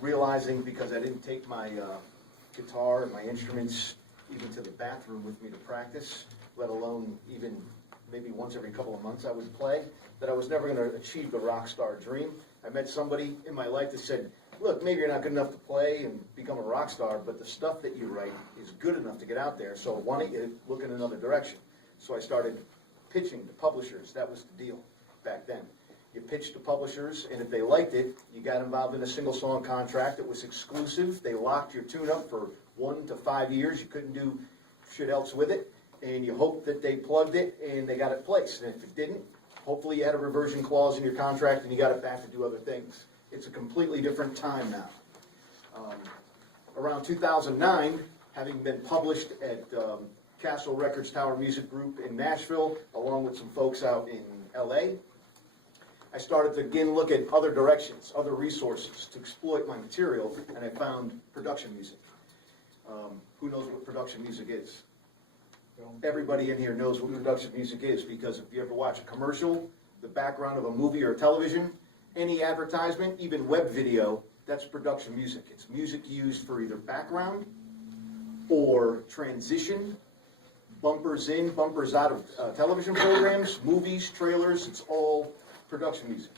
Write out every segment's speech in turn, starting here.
Realizing because I didn't take my guitar and my instruments even to the bathroom with me to practice, let alone even maybe once every couple of months I would play, that I was never going to achieve the rock star dream. I met somebody in my life that said, look, maybe you're not good enough to play and become a rock star, but the stuff that you write is good enough to get out there, so why don't you look in another direction? So I started pitching to publishers. That was the deal back then. You pitched to publishers, and if they liked it, you got involved in a single song contract that was exclusive. They locked your tune up for 1 to 5 years. You couldn't do shit else with it, and you hoped that they plugged it and they got it placed. And if it didn't, hopefully you had a reversion clause in your contract and you got it back to do other things. It's a completely different time now. Around 2009, having been published at Castle Records Tower Music Group in Nashville, along with some folks out in LA, I started to again look at other directions, other resources to exploit my material, and I found production music. Who knows what production music is? Everybody in here knows what production music is, because if you ever watch a commercial, the background of a movie or television, any advertisement, even web video, that's production music. It's music used for either background or transition, bumpers in, bumpers out of television programs, movies, trailers. It's all production music.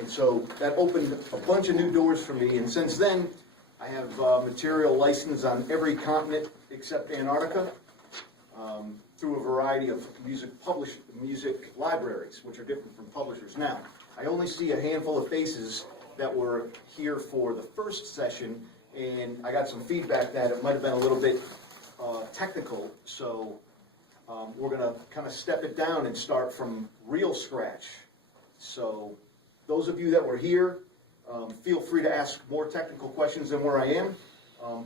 And so that opened a bunch of new doors for me, and since then I have material licensed on every continent except Antarctica, through a variety of music libraries, which are different from publishers. Now, I only see a handful of faces that were here for the first session, and I got some feedback that it might have been a little bit technical, so we're going to kind of step it down and start from real scratch. So those of you that were here, feel free to ask more technical questions than where I am.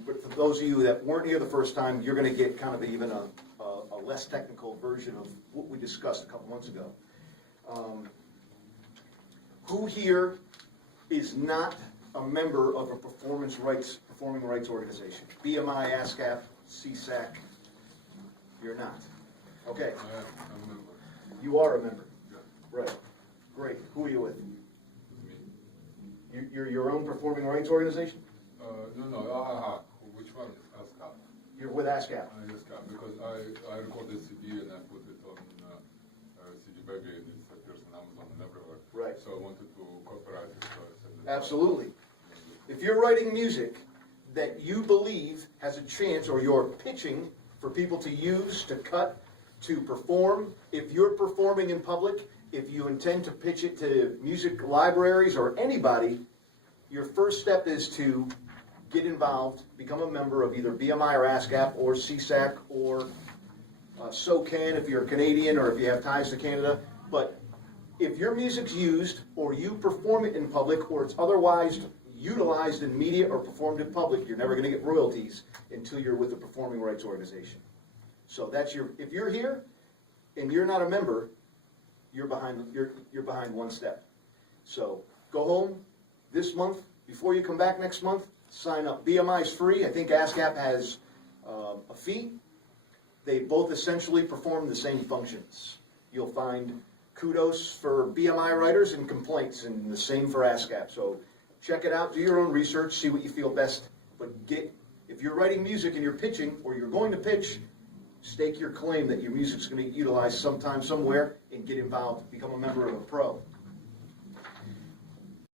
But for those of you that weren't here the first time, you're going to get kind of even a less technical version of what we discussed a couple months ago. Who here is not a member of a performing rights organization? BMI, ASCAP, CSAC? You're not. Okay. I am a member. You are a member. Yeah. Right. Great. Who are you with? Me. You're your own performing rights organization? No. Which one? ASCAP. You're with ASCAP. ASCAP, because I recorded CD and I put it on CD Baby, and it's appears on Amazon and everywhere. Right. So I wanted to copyright it. So I said that. Absolutely. If you're writing music that you believe has a chance, or you're pitching for people to use, to cut, to perform, if you're performing in public, if you intend to pitch it to music libraries or anybody, your first step is to get involved, become a member of either BMI or ASCAP or CSAC or SOCAN if you're Canadian or if you have ties to Canada. But if your music's used or you perform it in public or it's otherwise utilized in media or performed in public, you're never going to get royalties until you're with a performing rights organization. So that's if you're here and you're not a member, you're behind one step. So go home this month, before you come back next month, sign up. BMI is free. I think ASCAP has a fee. They both essentially perform the same functions. You'll find kudos for BMI writers and complaints, and the same for ASCAP. So check it out, do your own research, see what you feel best. But if you're writing music and you're pitching, or you're going to pitch, stake your claim that your music's going to get utilized sometime, somewhere, and get involved, become a member of a pro.